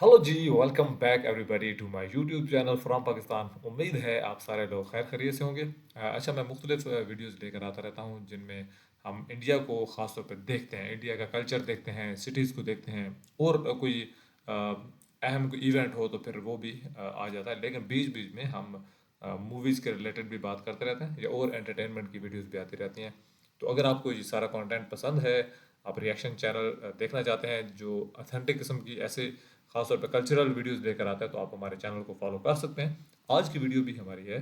Hello जी, welcome back everybody to my YouTube channel from Pakistan. उम्मीद है आप सारे लोग खैर खैरियत से होंगे। अच्छा, मैं मुख्तलिफ वीडियोस लेकर आता रहता हूँ जिनमें हम इंडिया को ख़ास तौर पे देखते हैं, इंडिया का कल्चर देखते हैं, सिटीज़ को देखते हैं और कोई अहम कोई इवेंट हो तो फिर वो भी आ जाता है। लेकिन बीच बीच में हम मूवीज़ के रिलेटेड भी बात करते रहते हैं या और एंटरटेनमेंट की वीडियोज़ भी आती रहती हैं। तो अगर आपको ये सारा कंटेंट पसंद है, आप रिएक्शन चैनल देखना चाहते हैं जो अथेंटिक किस्म की ऐसे खासतौर पे कल्चरल वीडियोस लेकर आता है, तो आप हमारे चैनल को फॉलो कर सकते हैं। आज की वीडियो भी हमारी है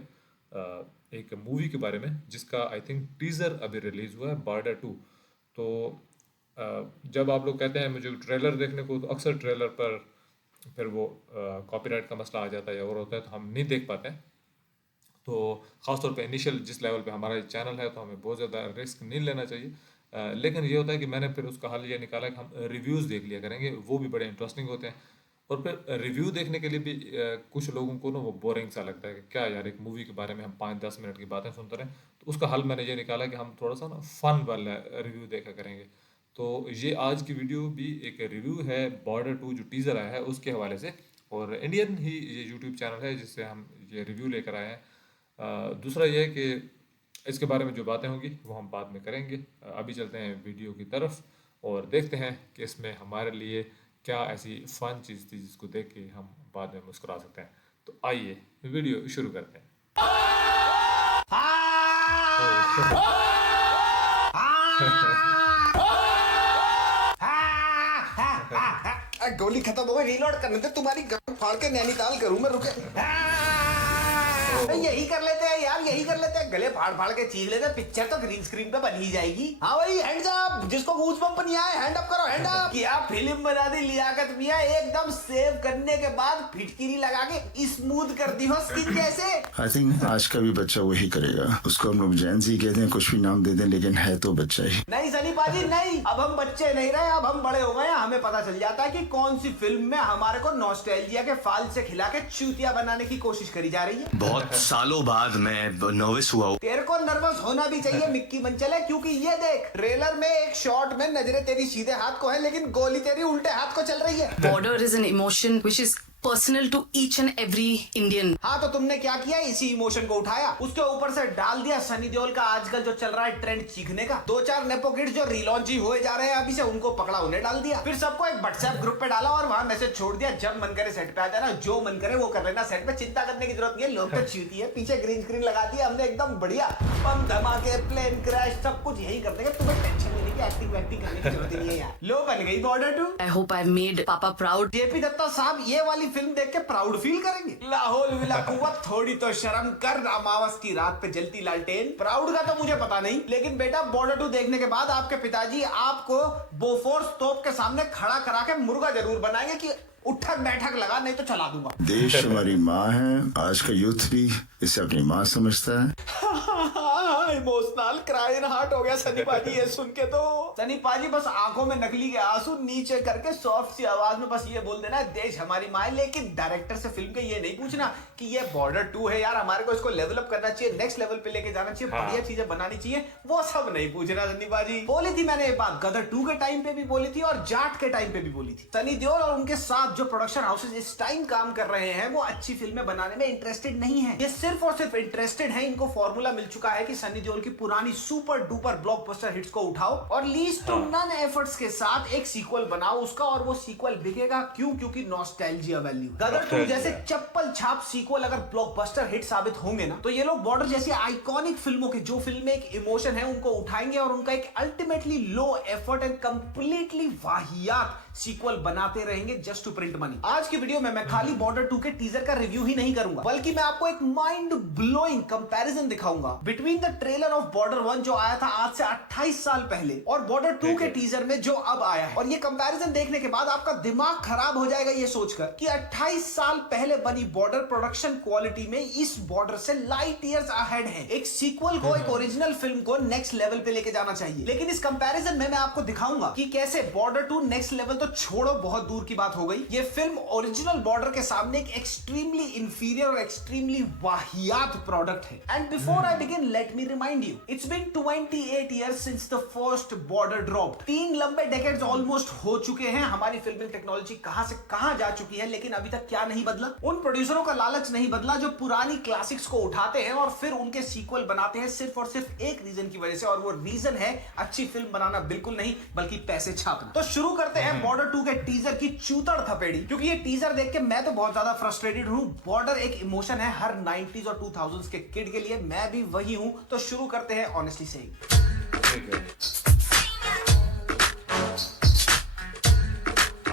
एक मूवी के बारे में जिसका आई थिंक टीज़र अभी रिलीज़ हुआ है, बॉर्डर 2। तो जब आप लोग कहते हैं मुझे ट्रेलर देखने को, तो अक्सर ट्रेलर पर फिर वो कॉपीराइट का मसला आ जाता है और होता है, तो हम नहीं देख पाते हैं। तो ख़ासतौर पे इनिशियल जिस लेवल पे हमारा ये चैनल है, तो हमें बहुत ज़्यादा रिस्क नहीं लेना चाहिए। लेकिन ये होता है कि मैंने फिर उसका हल ये निकाला कि हम रिव्यूज़ देख लिया करेंगे, वो भी बड़े इंटरेस्टिंग होते हैं। और फिर रिव्यू देखने के लिए भी कुछ लोगों को ना वो बोरिंग सा लगता है कि क्या यार, एक मूवी के बारे में हम 5-10 मिनट की बातें सुनते रहें। तो उसका हल मैंने ये निकाला कि हम थोड़ा सा ना फन वाला रिव्यू देखा करेंगे। तो ये आज की वीडियो भी एक रिव्यू है बॉर्डर 2 जो टीज़र आया है उसके हवाले से। और इंडियन ही ये यूट्यूब चैनल है जिससे हम ये रिव्यू लेकर आए हैं। दूसरा ये है कि इसके बारे में जो बातें होंगी वो हम बाद में करेंगे। अभी चलते हैं वीडियो की तरफ और देखते हैं कि इसमें हमारे लिए क्या ऐसी फ़न चीज़ थी जिसको देख के हम बाद में मुस्कुरा सकते हैं। तो आइए वीडियो शुरू करते हैं। गोली खत्म हो गई, रीलोड करने दे। तुम्हारी गन फाड़ के नैनीताल करूं मैं, रुके। यही कर लेते हैं यार, यही कर लेते हैं। गले फाड़ फाड़ के चीख लेते हैं। पिक्चर तो ग्रीन स्क्रीन पे बन ही जाएगी। हाँ भाई, हैंड्स अप। जिसको गूज बम्प नहीं आए, हैंड अप करो, हैंड अप। क्या फिल्म बना दी लियाकत मियां, एकदम सेव करने के बाद फिटकिरी लगा के स्मूथ कर दी हो स्किन जैसे। आई थिंक आज का भी बच्चा वही करेगा। उसको हम लोग जैन जी कहते हैं, कुछ भी नाम दे दें, लेकिन है तो बच्चा ही। नहीं सनी पाजी नहीं, अब हम बच्चे नहीं रहे, अब हम बड़े हो गए हैं। हमें पता चल जाता है कि कौन सी फिल्म में हमारे को नॉस्टैल्जिया के फाल से खिला के चूतिया बनाने की कोशिश करी जा रही है। बहुत सालों बाद मैं नर्वस हुआ हूँ। तेरे को नर्वस होना भी चाहिए मिक्की मंचल है, क्योंकि ये देख ट्रेलर में एक शॉट में नजरें तेरी सीधे हाथ को है लेकिन गोली तेरी उल्टे हाथ को चल रही है। Border is an emotion which is personal to each and every Indian. हाँ, तो तुमने क्या किया, इसी इमोशन को उठाया, उसके ऊपर से डाल दिया सनी देओल का आजकल जो चल रहा है ट्रेंड चीखने का। 2-4 नेपो किड्स जो रिलॉन्च हुए जा रहे हैं अभी से, उनको पकड़ा, उन्हें डाल दिया। फिर सबको एक व्हाट्सएप ग्रुप पे डाला और वहां मैसेज छोड़ दिया, जब मन करे सेट पे आ जाना, जो मन करे वो कर लेना। सेट पे चिंता करने की जरूरत नहीं है, लोग तो चीती है। पीछे ग्रीन स्क्रीन लगा दिया हमने, एकदम बढ़िया। बम धमाके, प्लेन क्रैश, सब कुछ यही कर देंगे। तुम्हें टेंशन लेने की, एक्टिंग वैक्टिंग करने की जरूरत नहीं है यार। लो बन गई Border 2। I hope I've made Papa proud. JP Dutta साहब ये वाली फिल्म देख के प्राउड फील करेंगे। लाहौल विला कुव्वत, थोड़ी तो शर्म कर। अमावस की रात पे जलती लालटेन। प्राउड का तो मुझे पता नहीं, लेकिन बेटा बॉर्डर 2 देखने के बाद आपके पिताजी आपको बोफोर्स तोप के सामने खड़ा करा के मुर्गा जरूर बनाएंगे कि उठक बैठक लगा, नहीं तो चला दूंगा। देश हमारी माँ है। आज का यूथ भी इसे अपनी माँ समझता है। इमोशनल क्राइन हार्ट हो गया सनी पाजी ये सुन के। तो सनी पाजी बस आंखों में नकली के आंसू नीचे करके सॉफ्ट सी आवाज में बस ये बोल देना, देश हमारी माँ है। लेकिन डायरेक्टर से फिल्म के ये नहीं पूछना कि ये बॉर्डर 2 है यार, हमारे को इसको लेवल अप करना चाहिए, नेक्स्ट लेवल पे लेके जाना चाहिए, बढ़िया चीजें बनानी चाहिए, वो सब नहीं पूछना। सनी पाजी बोली थी मैंने ये बात, गदर 2 के टाइम पे भी बोली थी और जाट के टाइम पे भी बोली थी। सनी देओल और उनके साथ जो प्रोडक्शन हाउसेस इस टाइम काम कर रहे हैं, वो अच्छी फिल्में बनाने में इंटरेस्टेड नहीं है। ये सिर्फ और सिर्फ इंटरेस्टेड है, इनको फॉर्मूला मिल चुका है कि सनी देओल की पुरानी सुपर डुपर ब्लॉकबस्टर हिट्स को उठाओ और लीस्ट टू नन एफर्ट्स के साथ एक सीक्वल बनाओ उसका, और वो सीक्वल बिकेगा। क्यों? क्योंकि नॉस्टैल्जिया वैल्यू। गदर 2 जैसे चप्पल छाप सीक्वल अगर ब्लॉकबस्टर हिट साबित होंगे ना, तो ये लोग बॉर्डर जैसी आइकॉनिक फिल्मों के जो फिल्म में एक इमोशन है उनको उठाएंगे और उनका एक ultimately low effort and completely वाहियात सीक्वल बनाते रहेंगे जस्ट टू प्रिंट मनी। आज की वीडियो में मैं खाली बॉर्डर 2 के टीजर का रिव्यू ही नहीं करूंगा, बल्कि मैं आपको एक माइंड ब्लोइंग कंपैरिजन दिखाऊंगा between the trailer of border 1 जो आया था आज से 28 साल पहले और बॉर्डर 2 के टीजर में जो अब आया है। और ये कंपैरिजन देखने के बाद आपका दिमाग खराब हो जाएगा ये सोचकर कि 28 साल पहले बनी बॉर्डर प्रोडक्शन क्वालिटी में इस बॉर्डर से लाइट ईयर्स अहेड है। एक सीक्वल को, एक ओरिजिनल फिल्म को नेक्स्ट लेवल पे लेके जाना चाहिए। लेकिन इस कंपैरिजन में मैं आपको दिखाऊंगा कि कैसे बॉर्डर 2 नेक्स्ट लेवल तो छोड़ो, बहुत दूर की बात हो गई। ये फिल्म ओरिजिनल बॉर्डर के सामने एक एक्सट्रीमली इंफीरियर और एक्सट्रीमली वाहियात प्रोडक्ट है। And before I begin let me remind you, it's been 28 years since the first border dropped। 3 लंबे डेकेड्स ऑलमोस्ट हो चुके हैं। हमारी फिल्मिंग टेक्नोलॉजी कहां से कहां जा चुकी है, लेकिन अभी तक क्या नहीं बदला? उन प्रोड्यूसरों का लालच नहीं बदला जो पुरानी क्लासिक्स को उठाते हैं और फिर उनके सीक्वल बनाते हैं सिर्फ और सिर्फ एक रीजन की वजह से, और वो रीजन है अच्छी फिल्म बनाना बिल्कुल नहीं, बल्कि पैसे छापना। तो शुरू करते हैं बॉर्डर 2 के टीजर की चूतड़ थपेड़ी, क्योंकि ये टीजर देख के मैं तो बहुत ज्यादा फ्रस्ट्रेटेड हूं। बॉर्डर एक इमोशन है हर 90s और 2000s के किड के लिए, मैं भी वही हूं। तो शुरू करते हैं ऑनेस्टली सेइंग। ठीक है।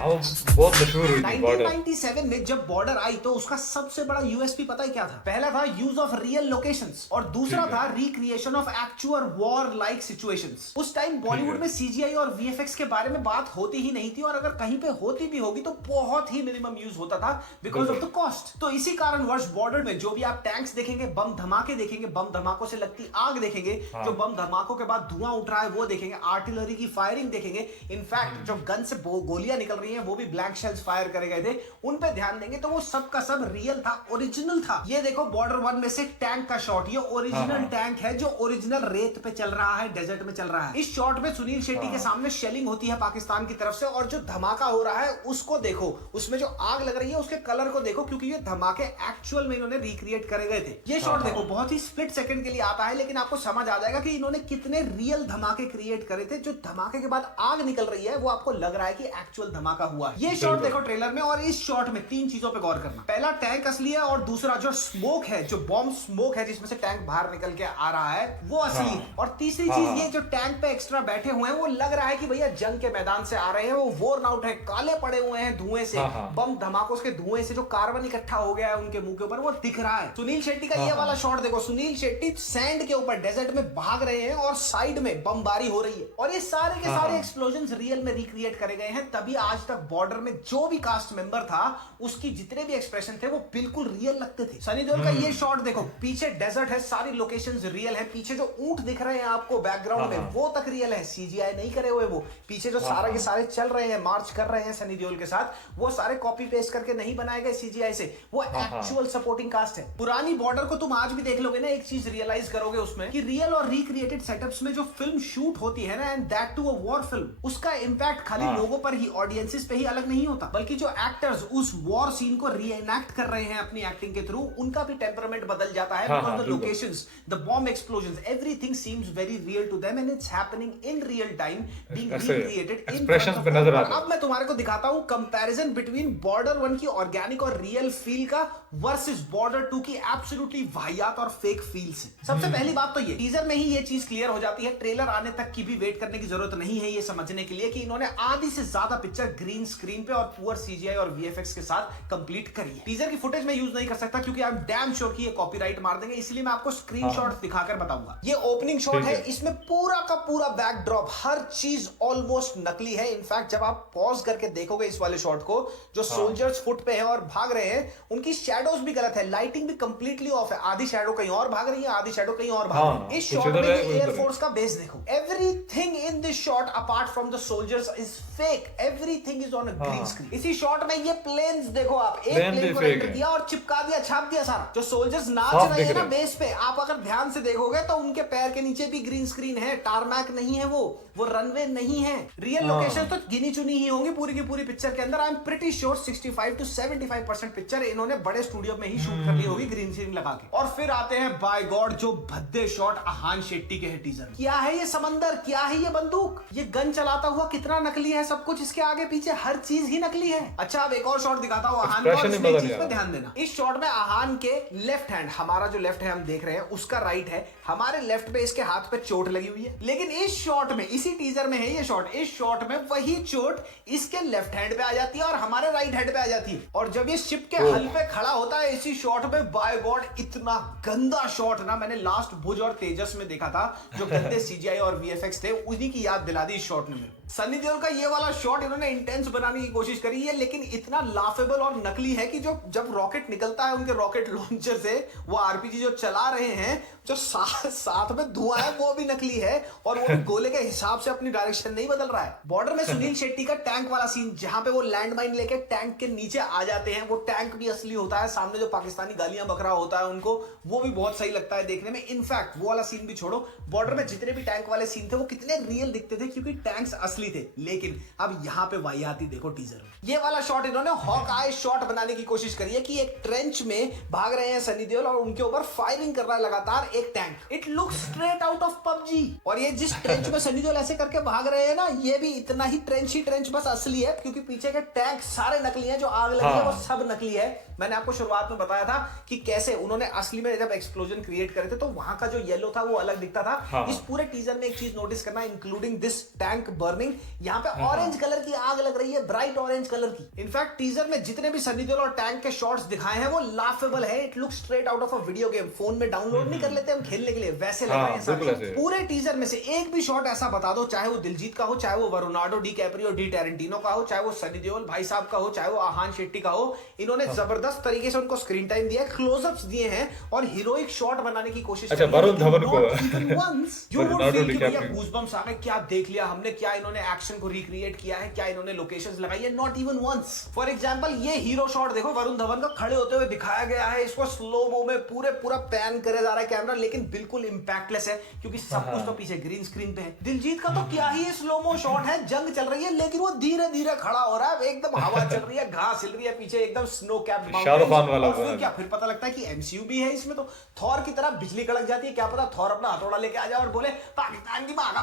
बहुत मशहूर हुई थी बॉर्डर। 1997 में जब बॉर्डर आई तो उसका सबसे बड़ा यूएसपी पता है क्या था? पहला था यूज ऑफ रियल लोकेशंस और दूसरा था recreation of actual war like situations. उस टाइम बॉलीवुड में सीजीआई और वीएफएक्स के बारे में बात होती ही नहीं थी, और अगर कहीं पे होती भी होगी तो बहुत ही मिनिमम यूज होता था बिकॉज ऑफ द कॉस्ट। तो इसी कारणवश बॉर्डर में जो भी आप टैंक्स देखेंगे, बम धमाके देखेंगे, बम धमाकों से लगती आग देखेंगे, जो बम धमाकों के बाद धुआं उठ रहा है वो देखेंगे, आर्टिलरी की फायरिंग देखेंगे, इनफैक्ट जो गन से गोलियां निकल रही हैं वो भी ब्लैंक शेल्स फायर करे गए थे, उन पे ध्यान देंगे तो वो सब का सब रियल था, ओरिजिनल था। ये देखो बॉर्डर 1 में से टैंक का शॉट, ये ओरिजिनल टैंक है जो ओरिजिनल रेत पे चल रहा है, डेजर्ट में चल रहा है। इस शॉट में सुनील शेट्टी के सामने शेलिंग होती है पाकिस्तान की तरफ से, और जो धमाका हो रहा है उसको देखो, उसमें जो आग लग रही है उसके कलर को देखो, क्योंकि ये धमाके एक्चुअल में इन्होंने रिक्रिएट करे गए थे। ये शॉट देखो बहुत ही स्प्लिट सेकंड के लिए आता है, लेकिन आपको समझ आ जाएगा कि इन्होंने कितने रियल धमाके क्रिएट करे थे। जो धमाके के बाद आग निकल रही है वो आपको लग रहा है कि एक्चुअल धमाका हुआ। ये शॉट देखो ट्रेलर में, और इस शॉट में 3 चीजों पे गौर करना। पहला, टैंक असली है, और दूसरा जो स्मोक है, जो बॉम्ब स्मोक है जिसमें से टैंक बाहर निकल के आ रहा है, वो असली है। और तीसरी चीज ये जो टैंक पे एक्स्ट्रा बैठे हुए हैं वो लग रहा है कि भैया जंग के मैदान से आ रहे हैं, वो वोर्न आउट है, काले पड़े हुए हैं धुएं से, बम धमाकों के धुएं से जो कार्बन इकट्ठा हो गया है उनके मुंह के ऊपर वो दिख रहा है। सुनील शेट्टी का ये वाला शॉट देखो, सुनील शेट्टी सैंड के ऊपर डेजर्ट में भाग रहे हैं और साइड में बमबारी हो रही है, और ये सारे के सारे एक्सप्लोजन रियल में रिक्रिएट करे गए हैं। तभी आज तक बॉर्डर में जो भी कास्ट मेंबर था उसकी जितने भी एक्सप्रेशन थे वो बिल्कुल रियल लगते थे। सनी देओल का ये शॉट देखो, पीछे डेजर्ट है, सारी लोकेशंस रियल है, पीछे जो ऊंट दिख रहे हैं आपको बैकग्राउंड में वो तक रियल है, सीजीआई नहीं करे हुए। वो पीछे जो सारे के सारे चल रहे हैं, मार्च कर रहे हैं सनी देओल के साथ, वो सारे कॉपी पेस्ट करके नहीं बनाए गए सीजीआई से, वो एक्चुअल सपोर्टिंग कास्ट है। पुरानी बॉर्डर को तुम आज भी देख लोगे ना, एक चीज रियलाइज करोगे उसमें कि रियल और रिक्रिएटेड सेटअप्स में जो फिल्म शूट होती है ना, and that too a war film, उसका इंपैक्ट खाली लोगों पर ही, ऑडियंसेस पे ही अलग नहीं होता, बल्कि जो एक्टर्स उस वॉर सीन को रीएनैक्ट कर रहे हैं अपनी एक्टिंग के थ्रू, उनका भी टेम्परामेंट बदल जाता है because the locations, the bomb explosions, everything seems very real to them and it's happening in real time, being recreated in expressions पे नजर आता है। अब मैं तुम्हारे को दिखाता हूं कंपैरिजन बिटवीन बॉर्डर 1 की ऑर्गेनिक और रियल फील का वर्सेस बॉर्डर 2 की एब्सोल्युटली वाहियात और फेक फील से। सबसे पहली बात तो ये, टीजर में ही ये चीज क्लियर हो जाती है, ट्रेलर आने तक की भी वेट करने की जरूरत नहीं है ये समझने के लिए कि इन्होंने आधी से ज्यादा पिक्चर ग्रीन स्क्रीन पे और पुअर सीजीआई और वीएफएक्स के साथ कंप्लीट करी है। टीजर की फुटेज में यूज नहीं कर सकता क्योंकि आई एम डैम श्योर कि ये कॉपीराइट मार देंगे, इसलिए मैं आपको स्क्रीनशॉट दिखाकर बताऊंगा। ये ओपनिंग शॉट है, इसमें पूरा का पूरा बैकड्रॉप, हर चीज ऑलमोस्ट नकली है। इनफैक्ट जब आप पॉज करके देखोगे इस वाले शॉट को, जो सोल्जर्स फुट पे हैं और भाग रहे हैं, उनकी शैडोज भी गलत है, लाइटिंग भी कंप्लीटली ऑफ है, आधी शैडो कहीं और भाग रही है, आधी शैडो कहीं और भाग रही है। इस शॉट में एयरफोर्स का बेस देखो, everything in this shot apart from the soldiers is fake, everything is on a green screen. इसी शॉट में ये प्लेन्स देखो, आप एक प्लेन को रेंडर किया और चिपका दिया, छाप दिया सारा। जो सोल्जर्स नाच रहे हैं ना बेस पे, आप अगर ध्यान से देखोगे तो उनके पैर के नीचे भी ग्रीन स्क्रीन है, टारमैक नहीं है, वो रनवे नहीं है। रियल लोकेशन तो गिनी चुनी ही होंगी पूरी की पूरी पिक्चर के अंदर। I am pretty sure 65 to 75% picture इन्होंने बड़े स्टूडियो में ही शूट कर ली होगी ग्रीन स्क्रीन लगा के। और फिर आते हैं बाय गॉड जो भद्दे शॉट अहान शेट्टी के है टीजर। क्या है ये समंदर, क्या है ये बंदूक, ये गन चलाता हुआ कितना नकली है सब कुछ, इसके आगे पीछे हर चीज ही नकली है। अच्छा अब एक और शॉट दिखाता हूँ अहान का, इस चीज पे ध्यान देना। इस शॉट में अहान के लेफ्ट हैंड, हमारा जो लेफ्ट है हम देख रहे हैं उसका राइट है, हमारे लेफ्ट पे इसके हाथ पे चोट लगी हुई है, लेकिन इस शॉट में, इसी टीजर में है ये शॉट, इस शॉट में वही चोट इसके लेफ्ट हैंड पे आ जाती है और हमारे राइट हैंड पे आ जाती है। और जब ये शिप के हल पे खड़ा होता है इसी शॉट में, बाय गॉड इतना गंदा शॉट ना मैंने लास्ट भुज और तेजस में देखा था, जो गंदे सीजीआई और वीएफएक्स थे, उन्हीं की याद दिला दी इस शॉट ने मेरे को। सनी देओल का ये वाला शॉट इन्होंने इंटेंस बनाने की कोशिश करी है, लेकिन इतना लाफेबल और नकली है कि जो जब रॉकेट निकलता है उनके रॉकेट लॉन्चर से, वो आरपीजी जो चला रहे हैं, जो साथ में धुआं है वो भी नकली है, और वो भी गोले के हिसाब से अपनी डायरेक्शन नहीं बदल रहा है। बॉर्डर में सुनील शेट्टी का टैंक वाला सीन, जहां पे वो लैंड माइन लेके टैंक के नीचे आ जाते हैं, वो टैंक भी असली होता है, सामने जो पाकिस्तानी गालियां बक रहा होता है उनको, वो भी बहुत सही लगता है देखने में। इनफैक्ट वो वाला सीन भी छोड़ो, बॉर्डर में जितने भी टैंक वाले सीन थे वो कितने रियल दिखते थे, क्योंकि टैंक्स असली थे। लेकिन अब यहाँ पे वाहियाती देखो टीजर में, ये वाला शॉट इन्होंने हॉक आई शॉट बनाने की कोशिश करी है कि एक ट्रेंच में भाग रहे हैं सनी देओल और उनके ऊपर फायरिंग कर रहा है लगातार एक tank. It looks straight out of PUBG. और ये जिस ट्रेंच में सनी देओल ऐसे करके भाग रहे हैं ना, ये भी इतना ही ट्रेंच बस असली है, क्योंकि पीछे के टैंक सारे नकली हैं, जो आग लगी है वो सब नकली है। मैंने आपको शुरुआत में बताया था कि कैसे उन्होंने असली में जब एक्सप्लोजन क्रिएट करे थे तो वहां का जो येलो था वो अलग दिखता था। इस पूरे टीजर में एक चीज नोटिस करना, इंक्लूडिंग दिस टैंक बर्निंग, यहाँ पे ऑरेंज कलर की आग लग रही है, ब्राइट ऑरेंज कलर की। इनफैक्ट टीजर में जितने भी सनी देओल और टैंक के शॉट्स दिखाए हैं वो लाफेबल है। It looks straight out of a video game. Phone में डाउनलोड नहीं कर लेते हम खेलने के लिए, वैसे लग रहे हैं सारे। पूरे टीजर में से एक भी शॉट ऐसा बता दो, चाहे वो दिलजीत का हो, चाहे वो वरुणाडो डी कैप्रियो डी टैरेंटिनो का हो, चाहे वो सनी देओल भाई साहब का हो, चाहे वो आहान शेट्टी का हो, इन्होंने जबरदस्त तरीके से उनको स्क्रीन टाइम दिया, क्लोजअप्स दिए हैं और हीरोइक शॉट बनाने की कोशिश अच्छा, वरुण धवन को गूज़बम्प्स आ गए, क्या देख लिया हमने, क्या इन्होंने एक्शन को रिक्रिएट किया है, क्या इन्होंने लोकेशंस लगाई है, not even once. For example ये हीरो शॉट देखो, वरुण धवन का खड़े होते हुए दिखाया गया है, इसको स्लो मो में पूरा पैन करे जा रहा है कैमरा, लेकिन बिल्कुल इंपैक्टलेस है क्योंकि सब कुछ तो पीछे ग्रीन स्क्रीन पे है। दिलजीत का तो क्या ही स्लो मो शॉट है, जंग चल रही है लेकिन वो धीरे धीरे खड़ा हो रहा है, एकदम हवा चल रही है, घास हिल रही है पीछे, एकदम स्नो कैप शाहरुख खान वाला। क्या फिर पता लगता है कि एमसीयू भी है इसमें, तो थॉर की तरह बिजली कड़क जाती है, क्या पता थॉर अपना हथौड़ा लेके आ जाए और बोले पाकिस्तान की भागा,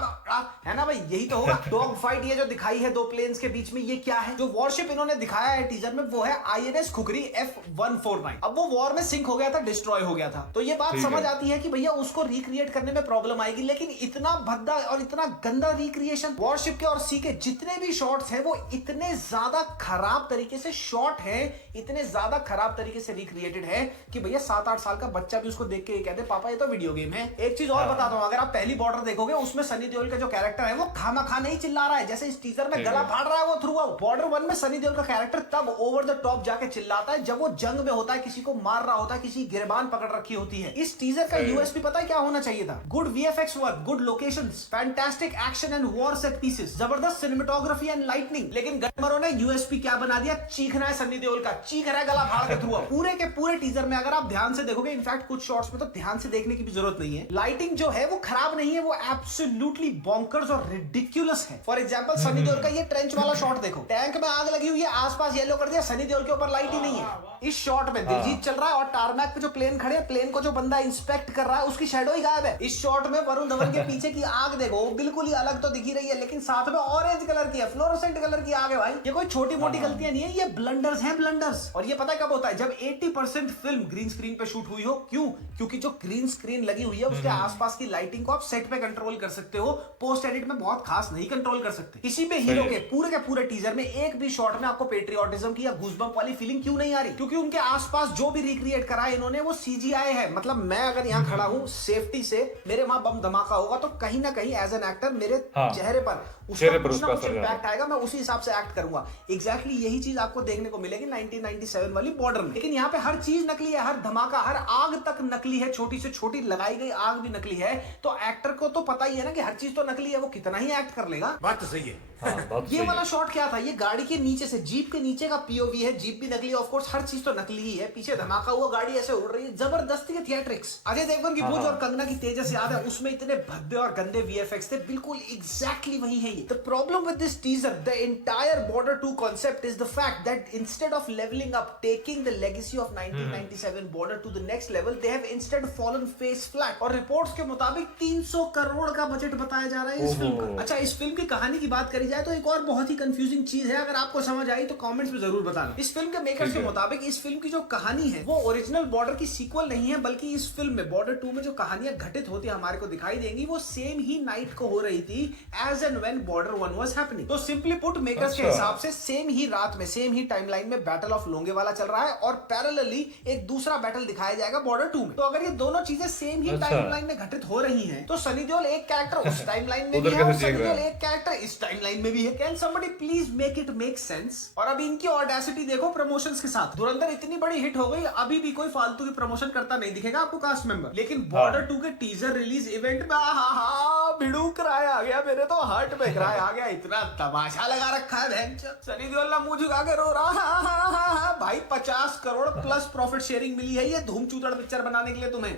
है ना भाई, यही तो होगा। डॉग फाइट ये जो दिखाई है दो प्लेन्स के बीच में, ये क्या है? जो वॉरशिप इन्होंने दिखाया है टीजर में वो है INS खुखरी F149। अब वो वॉर में सिंक हो गया था, डिस्ट्रॉय हो गया था, तो ये बात समझ आती है कि भैया उसको रिक्रिएट करने में प्रॉब्लम आएगी, लेकिन इतना भद्दा और इतना गंदा रिक्रिएशन, वॉरशिप के और सी के जितने भी शॉट्स हैं वो इतने ज्यादा खराब तरीके से शॉट है, इतने ज्यादा खराब तरीके से रिक्रिएटेड है कि भैया 7-8 साल का बच्चा भी उसको देख के कहते पापा ये तो वीडियो गेम है। एक चीज और बताता हूं, अगर आप पहली बॉर्डर देखोगे उसमें सनी देओल का जो कैरेक्टर है वो खामा नहीं चिल्ला रहा है, जैसे इस टीजर में गला फाड़ रहा है वो थ्रू आउट। बॉर्डर 1 में सनी देओल का कैरेक्टर तब ओवर द टॉप जाके चिल्लाता है जब वो जंग में होता है, किसी को मार रहा होता है, किसी गिरबान पकड़ रखी होती है। इस टीजर का यूएसपी पता है क्या होना चाहिए था? Good VFX work, good locations, fantastic action and war set pieces, जबरदस्त सिनेमेटोग्राफी एंड लाइटनिंग। लेकिन गटमरों ने यूएसपी क्या बना दिया? चीखना है सनी देओल का, चीख रहा है गला फाड़ के थ्रू आउट। पूरे के पूरे टीजर में अगर आप ध्यान से देखोगे, इनफैक्ट कुछ शॉट्स में तो ध्यान से देखने की भी जरूरत नहीं है, लाइटिंग जो है वो खराब नहीं है, वो एब्सोल्युटली बॉन्कर्स और रिडिकुलस है। फॉर एग्जांपल सनी देओल का ये ट्रेंच वाला शॉट देखो, टैंक में आग लगी हुई है, आसपास येलो कर दिया, सनी देओल के ऊपर लाइट ही नहीं है। इस शॉट में दिलजीत चल रहा है और टारमैक पे जो प्लेन खड़े हैं, प्लेन को जो बंदा इंस्पेक्ट कर रहा है उसकी शैडो ही गायब है। इस शॉट में वरुण धवन के पीछे की आग देखो, बिल्कुल ही अलग तो दिखी रही है, लेकिन साथ में ऑरेंज कलर की है, फ्लोरोसेंट कलर की आग है भाई। ये कोई छोटी मोटी गलतियां नहीं है, ये ब्लंडर्स हैं, ब्लंडर्स। और ये पता है कब होता है? जब 80% फिल्म ग्रीन स्क्रीन पे शूट हुई हो। क्यों? क्योंकि जो ग्रीन स्क्रीन लगी हुई है उसके आसपास की लाइटिंग को आप सेट पे कंट्रोल कर सकते हो, पोस्ट एडिट में बहुत खास नहीं कंट्रोल कर सकते। इसी पे हीरो के पूरे टीजर में एक भी शॉट में आपको पेट्रियोटिज्म की या गूज़बम्प वाली फीलिंग क्यों नहीं आ रही? क्योंकि उनके आसपास जो भी रिक्रिएट करा है इन्होंने वो CGI है। मतलब मैं अगर यहाँ खड़ा हूँ सेफ्टी से, मेरे वहां बम धमाका होगा तो कहीं ना कहीं एज एन एक्टर मेरे चेहरे पर उसका कुछ ना कुछ इंपैक्ट आएगा, मैं उसी हिसाब से एक्ट करूंगा। एग्जैक्टली यही चीज आपको देखने को मिलेगी 1997 वाली बॉर्डर में। लेकिन यहाँ पे हर चीज नकली है, हर धमाका, हर आग तक नकली है, छोटी से छोटी लगाई गई आग भी नकली है। तो एक्टर को तो पता ही है ना कि हर चीज तो नकली है, वो कितना ही एक्ट कर लेगा। बात तो सही है। ये वाला शॉट क्या था? ये गाड़ी के नीचे से, जीप के नीचे का POV है, जीप भी नकली है, ऑफ कोर्स हर चीज तो नकली ही है। पीछे धमाका हुआ, गाड़ी ऐसे उड़ रही है, जबरदस्ती के थिएट्रिक्स। अजय देवगन की भूज और कंगना की तेजस याद है, उसमें इतने भद्दे और गंदे VFX थे, बिल्कुल एग्जैक्टली वही है ये। The problem with this teaser, the entire border 2 concept is the fact that instead of leveling up, taking the legacy of 1997 border to the next level, they have instead fallen face flat। और reports के मुताबिक 300 करोड़ का budget बताया जा रहा है इस film का। अच्छा, इस फिल्म की कहानी की बात करी जाए तो एक और बहुत ही कंफ्यूजिंग चीज है, अगर आपको समझ आई तो कमेंट्स में जरूर बताना। इस फिल्म के मेकर्स के मुताबिक इस फिल्म की जो कहानी है वो ओरिजिनल बॉर्डर की सीक्वल नहीं है, बल्कि इस फिल्म में बॉर्डर 2 में जो कहानियां घटित होती है हमारे को दिखाई देंगी वो सेम ही नाइट को हो रही थी as and when Border 1 was happening. तो सिंपली पुट मेकर्स के अच्छा। हिसाब से सेम ही रात में सेम ही टाइमलाइन में बैटल ऑफ लोंगेवाला चल रहा है और पैरेलली एक दूसरा बैटल दिखाया जाएगा बॉर्डर 2 में। तो अगर ये दोनों चीजें सेम ही अच्छा। टाइमलाइन में घटित हो रही हैं तो सनी देओल एक कैरेक्टर उस टाइमलाइन में भी उधर है और कैसे सनी देख रहा देओल है? एक कैरेक्टर इस टाइमलाइन में भी है। Can somebody please make it make sense? और अब इनकी ऑडेसिटी देखो प्रमोशंस के साथ। धुरंधर इतनी बड़ी हिट हो गई, अभी भी कोई फालतू की प्रमोशन करता नहीं दिखेगा आपको कास्ट मेंबर, लेकिन बॉर्डर 2 के टीजर रिलीज इवेंट में भिड़ू कराए आ गया, मेरे तो हार्ट में कराए आ गया। इतना तमाशा लगा रखा है भैंचोद। सनी देओल ना मुंह झुका के रो रहा भाई 50 करोड़ प्लस प्रॉफिट शेयरिंग मिली है ये धूम चूतड़ पिक्चर बनाने के लिए तुम्हें।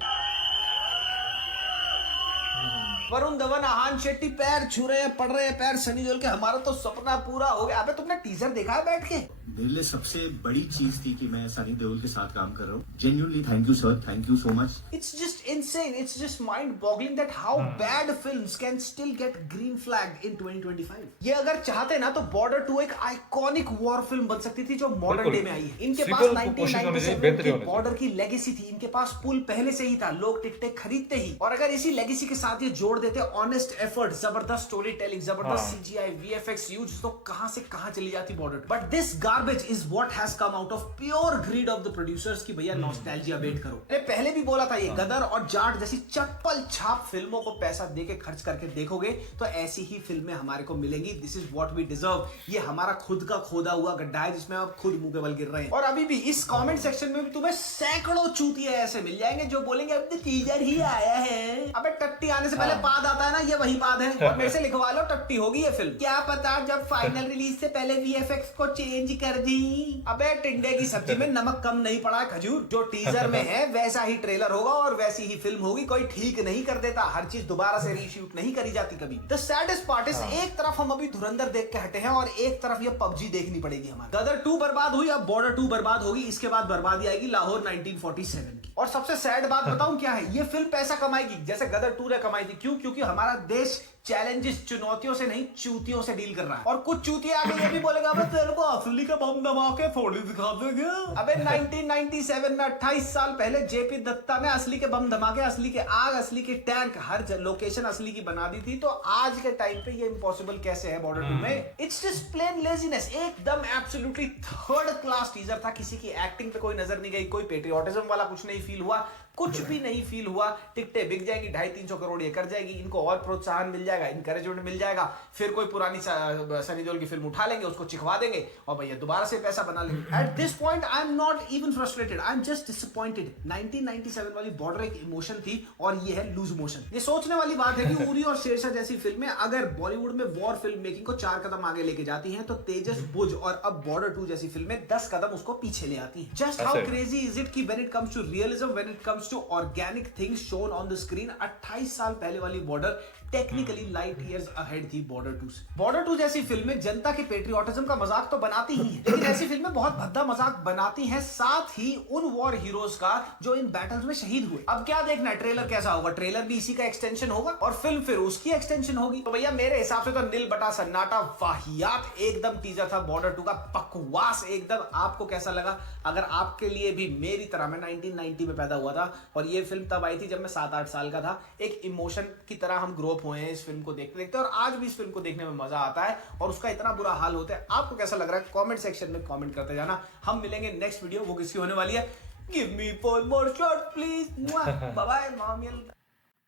वरुण धवन आहान शेट्टी पैर छू रहे हैं, पड़ रहे हैं पैर सनी देओल के, हमारा तो सपना पूरा हो गया। अबे तुमने टीजर देखा है बैठ के? मेरे लिए सबसे बड़ी चीज थी कि मैं सनी देओल के साथ काम कर रहा हूँ। Genuinely thank you sir, thank you so much. It's just insane. It's just mind-boggling that how bad films can still get green flagged in 2025. ये अगर चाहते ना तो Border 2 एक आइकॉनिक वॉर फिल्म बन सकती थी जो मॉडर्न डे में आई है। इनके पास Sequel को कोशिश होनी चाहिए, 1997 बेहतरी के होनी चाहिए। बॉर्डर की लेगेसी थी, इनके पास पुल पहले से ही था, लोग टिकटें खरीदते ही। और अगर इसी लेगेसी के साथ ये जोड़ देते ऑनेस्ट एफर्ट, जबरदस्त स्टोरी टेलिंग, जबरदस्त सीजीआई, वीएफएक्स यूज, तो कहां से कहां चली जाती Border. But this garbage is what has come out of pure greed of the producers की भैया नॉस्टैल्जिया वेट करो। मैंने पहले भी बोला था ये गदर और जाट जैसी चप्पल छाप फिल्मों को पैसा देके खर्च करके देखोगे तो ऐसी ही फिल्में हमारे को मिलेंगी। This is what we deserve. ये हमारा खुद का खोदा हुआ गड्ढा है जिसमें आप खुद मुंह के बल गिर रहे हैं। और अभी भी इस कमेंट सेक्शन में भी तुम्हें सैकड़ों चूतिए ऐसे मिल जाएंगे जो बोलेंगे अब तो टीजर ही आया है। अबे टट्टी आने से पहले पाद आता है ना, ये वही पाद है। और मेरे से लिखवा लो टट्टी होगी ये फिल्म। क्या पता जब फाइनल रिलीज से पहले वीएफएक्स को चेंज कर दी। अबे टिंडे की सब्जी में नमक कम नहीं पड़ा है खजूर। जो टीजर में है वैसा ही ट्रेलर होगा और वैसी ही फिल्म होगी। कोई ठीक नहीं कर देता, हर चीज दोबारा से रीशूट नहीं करी जाती कभी। द सैडेस्ट पार्ट इज एक तरफ हम अभी धुरंधर देख के हटे हैं और एक तरफ ये पबजी देखनी पड़ेगी हमारी। गदर 2 बर्बाद हुई, अब बॉर्डर 2 बर्बाद होगी। इसके बाद बर्बादी आएगी लाहौर 1947 की। और सबसे सैड बात बताऊं क्या है, ये फिल्म पैसा कमाएगी जैसे गदर 2 ने कमाई थी। क्यों? क्योंकि हमारा देश चैलेंजेस, चुनौतियों से नहीं चूतियों से डील कर रहा है। और कुछ चूतिया आगे ये भी बोलेगा बस तेरे को असली का बम दबा के फोड़ी दिखा देंगे। अबे 1997 में 28 साल पहले जेपी दत्ता ने असली के बम धमाके, असली के आग, असली के टैंक, हर लोकेशन असली की बना दी थी। तो आज के टाइम पे ये इम्पॉसिबल कैसे है बॉर्डर 2 में? It's just plain laziness. एकदम एब्सोल्युटली थर्ड क्लास टीजर था। किसी की एक्टिंग पे कोई नजर नहीं गई, कोई पेट्रियोटिज्म वाला कुछ नहीं फील हुआ, कुछ भी नहीं फील हुआ। टिकटें बिक जाएंगी, 250-300 करोड़ ये कर जाएगी, इनको और प्रोत्साहन मिल जाएगा, इनकरेजमेंट मिल जाएगा। फिर कोई पुरानी सनी देओल की फिल्म उठा लेंगे, उसको चिखवा देंगे और भैया दोबारा से पैसा बना लेंगे। At this point I am not even frustrated, I am just disappointed. 1997 वाली बॉर्डर एक इमोशन थी और ये है लूज मोशन। ये सोचने वाली बात है कि उरी और शेरशाह जैसी फिल्में अगर बॉलीवुड में वॉर फिल्म मेकिंग को 4 कदम आगे लेके जाती हैं तो तेजस, बुज और अब बॉर्डर 2 जैसी फिल्में 10 कदम उसको पीछे ले आती हैं। Just how crazy is it कि when it comes to realism, when it comes to organic things shown on the screen, 28 साल पहले वाली Border technically light years ahead थी बॉर्डर 2 से। बॉर्डर 2 जैसी फिल्में जनता के पेट्रियोटिज्म का मजाक तो बनाती ही हैं, लेकिन ऐसी फिल्में बहुत भद्दा मजाक बनाती हैं साथ ही उन वॉर हीरोज का जो इन बैटल्स में शहीद हुए। अब क्या देखना है, ट्रेलर कैसा होगा? ट्रेलर भी इसी का एक्सटेंशन होगा और फिल्म फिर उसकी एक्सटेंशन होगी। तो भैया मेरे हिसाब से तो नील बटा सन्नाटा, वाहियात एकदम टीजर था बॉर्डर 2 का, बकवास एकदम। आपको कैसा लगा? अगर आपके लिए भी मेरी तरह, मैं 1990 में पैदा हुआ था और ये फिल्म तब आई थी जब मैं 7-8 साल का था, एक इमोशन की तरह हम ग्रो अप हुए हैं इस फिल्म को देखते देखते और आज भी इस फिल्म को देखने में मजा आता है और उसका इतना बुरा हाल होता है। आपको कैसा लग रहा है? कमेंट सेक्शन में कमेंट करते जाना। हम मिलेंगे नेक्स्ट वीडियो, वो किसकी होने वाली है? Give me 4 more shots please। Bye bye मामियल।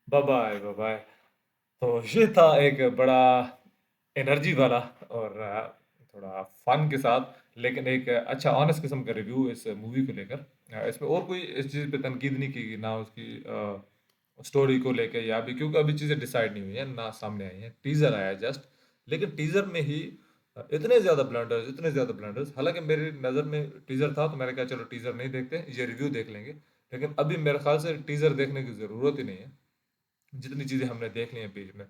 Bye bye bye bye. तो ये था एक बड़ा एनर्जी वाला और थोड़ा फन के साथ लेकिन एक अच्छा ऑनेस्ट किस्म का रिव्यू इस मूवी को लेकर। इसमें और कोई इस चीज़ पे तनकीद नहीं की, ना उसकी स्टोरी को लेके या भी, क्योंकि अभी चीज़ें डिसाइड नहीं हुई हैं, ना सामने आई हैं, टीज़र आया है जस्ट। लेकिन टीज़र में ही इतने ज़्यादा ब्लंडर्स, हालांकि मेरी नज़र में टीज़र था तो मैंने कहा चलो टीज़र नहीं देखते, ये रिव्यू देख लेंगे। लेकिन अभी मेरे ख्याल से टीज़र देखने की ज़रूरत ही नहीं है, जितनी चीज़ें हमने देख ली हैं बीच में।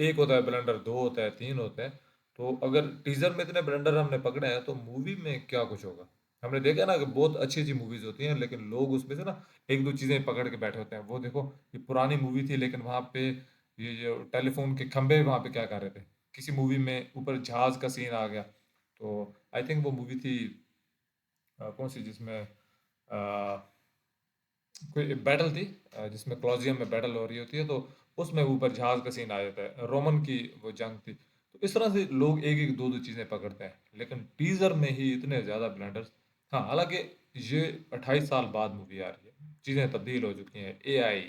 एक होता है ब्लंडर, 2 होता है, 3 होते हैं। तो अगर टीज़र में इतने ब्लंडर हमने पकड़े हैं तो मूवी में क्या कुछ होगा? हमने देखा ना कि बहुत अच्छी अच्छी मूवीज़ होती हैं लेकिन लोग उसमें से ना 1-2 चीज़ें पकड़ के बैठे होते हैं। वो देखो, ये पुरानी मूवी थी लेकिन वहाँ पे ये जो टेलीफोन के खंभे वहाँ पे क्या कर रहे थे? किसी मूवी में ऊपर जहाज़ का सीन आ गया। तो आई थिंक वो मूवी थी कौन सी, जिसमें कोई बैटल थी जिसमें क्लॉजियम में बैटल हो रही होती है, तो उसमें ऊपर जहाज़ का सीन आ जाता है। रोमन की वो जंग थी, तो इस तरह से लोग एक एक दो दो चीज़ें पकड़ते हैं, लेकिन टीजर में ही इतने ज़्यादा ब्लंडर्स। हाँ, हालांकि ये 28 साल बाद मूवी आ रही है, चीज़ें तब्दील हो चुकी हैं, एआई,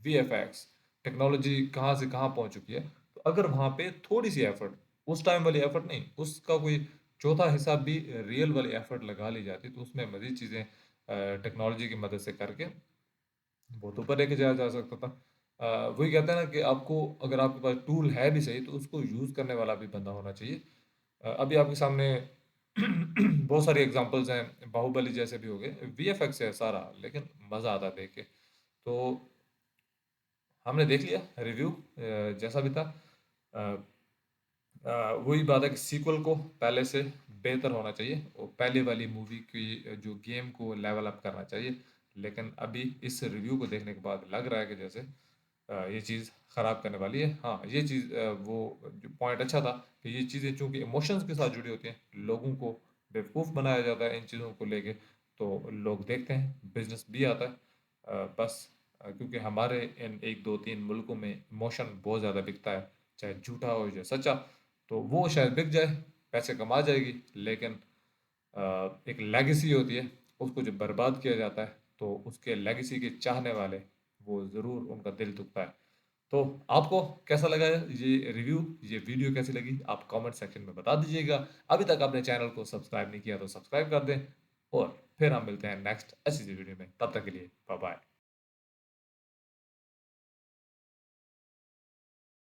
वीएफएक्स, टेक्नोलॉजी कहाँ से कहाँ पहुँच चुकी है। तो अगर वहाँ पे थोड़ी सी एफर्ट, उस टाइम वाली एफर्ट नहीं, उसका कोई चौथा हिस्सा भी रियल वाली एफर्ट लगा ली जाती, तो उसमें मज़ीद चीज़ें टेक्नोलॉजी की मदद से करके बहुत ऊपर लेके जाया जा सकता था। वही कहते हैं ना कि आपको, अगर आपके पास टूल है भी सही, तो उसको यूज़ करने वाला भी बंदा होना चाहिए। अभी आपके सामने बहुत सारी एग्जांपल्स हैं, बाहुबली जैसे भी हो गए, वीएफएक्स है सारा, लेकिन मज़ा आता है देख के। तो हमने देख लिया रिव्यू जैसा भी था। अ, वही बात है कि सीक्वल को पहले से बेहतर होना चाहिए, और पहले वाली मूवी की जो गेम को लेवल अप करना चाहिए। लेकिन अभी इस रिव्यू को देखने के बाद लग रहा है कि जैसे ये चीज़ ख़राब करने वाली है। हाँ, ये चीज़ वो जो पॉइंट अच्छा था कि ये चीज़ें चूँकि इमोशंस के साथ जुड़ी होती हैं, लोगों को बेवकूफ़ बनाया जाता है इन चीज़ों को लेके, तो लोग देखते हैं, बिज़नेस भी आता है। बस क्योंकि हमारे इन 1, 2, 3 मुल्कों में इमोशन बहुत ज़्यादा बिकता है, चाहे झूठा हो या सच्चा। तो वो शायद बिक जाए, पैसे कमा जाएगी, लेकिन एक लेगेसी होती है, उसको जब बर्बाद किया जाता है, तो उसके लेगेसी के चाहने वाले, वो ज़रूर उनका दिल दुखता है। तो आपको कैसा लगा ये रिव्यू, ये वीडियो कैसी लगी, आप कमेंट सेक्शन में बता दीजिएगा। अभी तक आपने चैनल को सब्सक्राइब नहीं किया तो सब्सक्राइब कर दें, और फिर हम मिलते हैं नेक्स्ट अच्छी सी वीडियो में। तब तक के लिए बाय बाय।